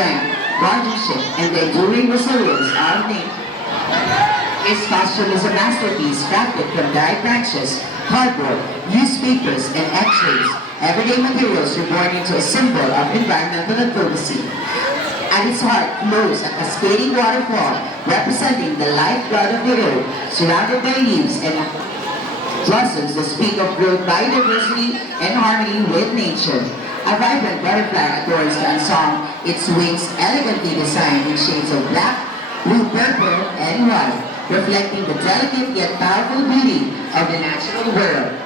strength, guardianship, and the enduring resilience of nature. His costume is a masterpiece crafted from dried branches, cardboard, newspapers, and x-rays, everyday materials reborn into a symbol of environmental advocacy. At its heart flows a cascading waterfall representing the lifeblood of the earth, surrounded by leaves and blossoms that speak of growth, biodiversity, and harmony with nature. A vibrant butterfly adorns the ensemble, its wings elegantly designed in shades of black, blue, purple, and white, reflecting the delicate yet powerful beauty of the natural world.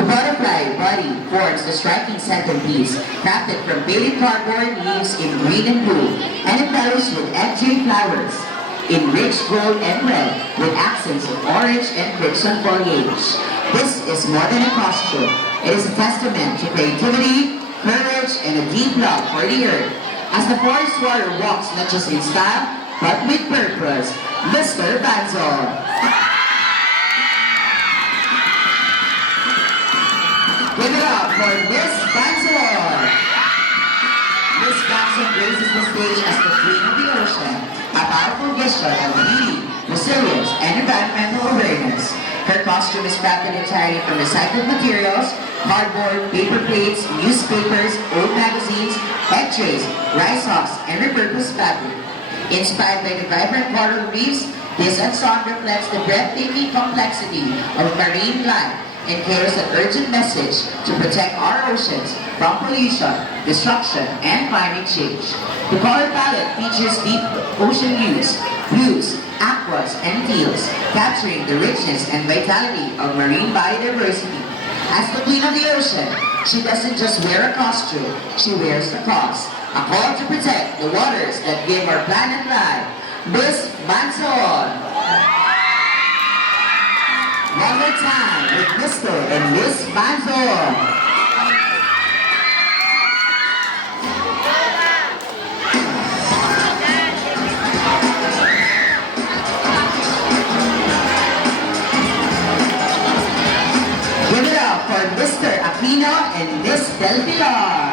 The butterfly body forms the striking centerpiece, crafted from faded cardboard leaves in green and blue, and embellished with egg-shaped flowers in rich gold and red, with accents of orange and crimson foliage. This is more than a costume. It is a testament to creativity, courage, and a deep love for the earth. As the forest warrior walks not just in style, but with purpose, Mr. Banzor. Give it up for Miss Banzor. Miss Banzor graces the stage as the Queen of the Ocean, a powerful vision of beauty, resilience, and environmental awareness. Her costume is crafted entirely from recycled materials, cardboard, paper plates, newspapers, old magazines, egg trays, rice husks, and repurposed fabric. Inspired by the vibrant coral reefs, this ensemble reflects the breathtaking complexity of marine life and carries an urgent message to protect our oceans from pollution, destruction, and climate change. The color palette features deep ocean hues, blues, aquas, and teals, capturing the richness and vitality of marine biodiversity. As the Queen of the Ocean, she doesn't just wear a costume, she wears the cause. A call to protect the waters that give our planet life. Miss Banzor. One more time with Mr. and Miss Banzor. Give it up for Mr. Aquino and Miss Del Pilar.